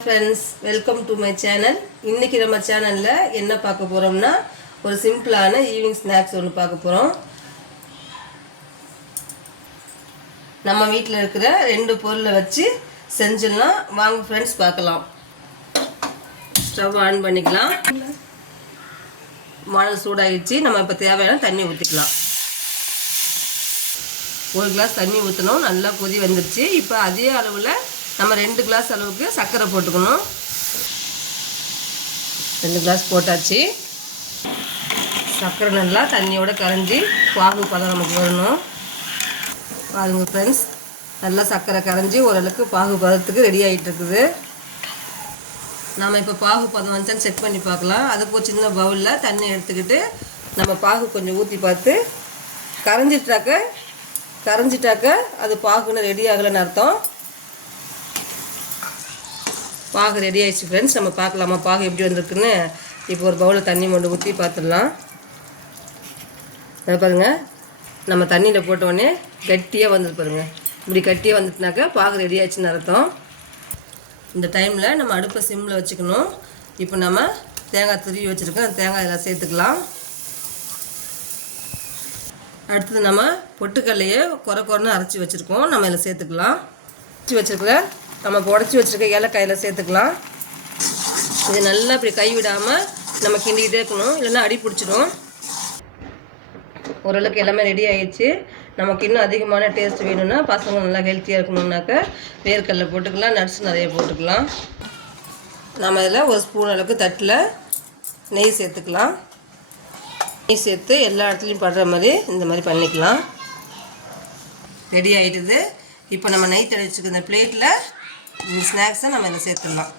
Friends welcome to my channel இன்னைக்கு நம்ம சேனலில் என்ன பார்க்க போகிறோம்னா ஒரு சிம்பிளான ஈவினிங் ஸ்நாக்ஸ் ஒன்று பார்க்க போகிறோம் நம்ம வீட்டில் இருக்கிற ரெண்டு பொருளை வச்சு செஞ்சிடலாம். வாங்க ஃப்ரெண்ட்ஸ் பார்க்கலாம். ஸ்டவ் ஆன் பண்ணிக்கலாம். மணல் சூடாகிடுச்சு நம்ம இப்போ தேவையான தண்ணி ஊற்றிக்கலாம் ஒரு கிளாஸ் தண்ணி ஊற்றணும் நல்லா கொதி வந்துடுச்சு இப்போ அதே அளவில் நம்ம ரெண்டு கிளாஸ் அளவுக்கு சர்க்கரை போட்டுக்கணும். ரெண்டு கிளாஸ் போட்டாச்சு. சர்க்கரை நல்லா தண்ணியோட கரைஞ்சி பாகு பதம் நமக்கு வரணும். பாருங்க ஃப்ரெண்ட்ஸ் நல்லா சர்க்கரை கரைஞ்சி ஓரளவுக்கு பாகு பதத்துக்கு ரெடி ஆகிட்டு இருக்குது நாம் இப்போ பாகு பதம் வந்துச்சான்னு செக் பண்ணி பார்க்கலாம். அதுக்கு ஒரு சின்ன பவுலில் தண்ணி எடுத்துக்கிட்டு நம்ம பாகு கொஞ்சம் ஊற்றி பார்த்து கரைஞ்சிட்டாக்க கரைஞ்சிட்டாக்க அது பாகுன்னு ரெடி ஆகலைன்னு அர்த்தம். பாகு ரெடி ஆயிடுச்சு ஃப்ரெண்ட்ஸ் நம்ம பார்க்கலாமா? பாகு எப்படி வந்திருக்குன்னு? இப்போ ஒரு பவுலில் தண்ணி கொண்டு ஊற்றி பார்த்துடலாம் அதை பாருங்க. நம்ம தண்ணியில் போட்டோடனே கட்டியாக வந்துது பாருங்க. இப்படி கட்டியாக வந்துட்டுனாக்கா பாகு ரெடி ஆயிடுச்சுன்னு அர்த்தம். இந்த டைமில் நம்ம அடுப்பை சிம்மில் வச்சுக்கணும். இப்போ நம்ம தேங்காய் துருவி வச்சுருக்கோம். அந்த தேங்காய் எல்லாம் சேர்த்துக்கலாம். அடுத்தது நம்ம பொட்டுக்கல்லையே குறை குறைன்னு அரைச்சி வச்சுருக்கோம். நம்ம இதில் சேர்த்துக்கலாம். உடச்சி வச்சுருக்கிற நம்ம உடச்சி வச்சுருக்க ஏலக்காயில் சேர்த்துக்கலாம். இது நல்லா இப்படி கைவிடாமல் நம்ம கிண்டிக்கிட்டே இருக்கணும். இல்லைன்னா அடி பிடிச்சிடும். ஓரளவுக்கு எல்லாமே ரெடி ஆயிடுச்சு. நமக்கு இன்னும் அதிகமான டேஸ்ட் வேணும்னா பசங்க நல்லா ஹெல்த்தியாக இருக்கணும்னாக்க வேர்க்கடலை போட்டுக்கலாம் நட்ஸ் நிறைய போட்டுக்கலாம். நம்ம இதில் ஒரு ஸ்பூன் அளவுக்கு தட்டில் நெய் சேர்த்துக்கலாம். நெய் சேர்த்து எல்லா இடத்துலையும் படுற மாதிரி இந்த மாதிரி பண்ணிக்கலாம். ரெடி ஆகிடுது இப்போ நம்ம நெய் தடவி இந்த பிளேட்டில் இந்த ஸ்நாக்ஸை நம்ம இதில் சேர்த்துடலாம்.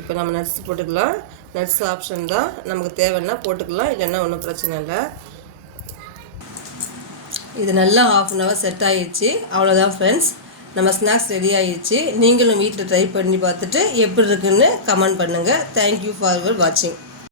இப்போ நம்ம நட்ஸ் போட்டுக்கலாம். நட்ஸ் ஆப்ஷன் தான். நமக்கு தேவைன்னா போட்டுக்கலாம். இல்லைன்னா ஒன்றும் பிரச்சனை இல்லை. இது நல்லா ஹாஃப் அன் ஹவர் செட் ஆகிடுச்சு அவ்வளோதான் ஃப்ரெண்ட்ஸ் நம்ம ஸ்நாக்ஸ் ரெடி ஆயிடுச்சு நீங்களும் வீட்டில் ட்ரை பண்ணி பார்த்துட்டு எப்படி இருக்குன்னு கமெண்ட் பண்ணுங்கள் தேங்க்யூ ஃபார் வாட்சிங்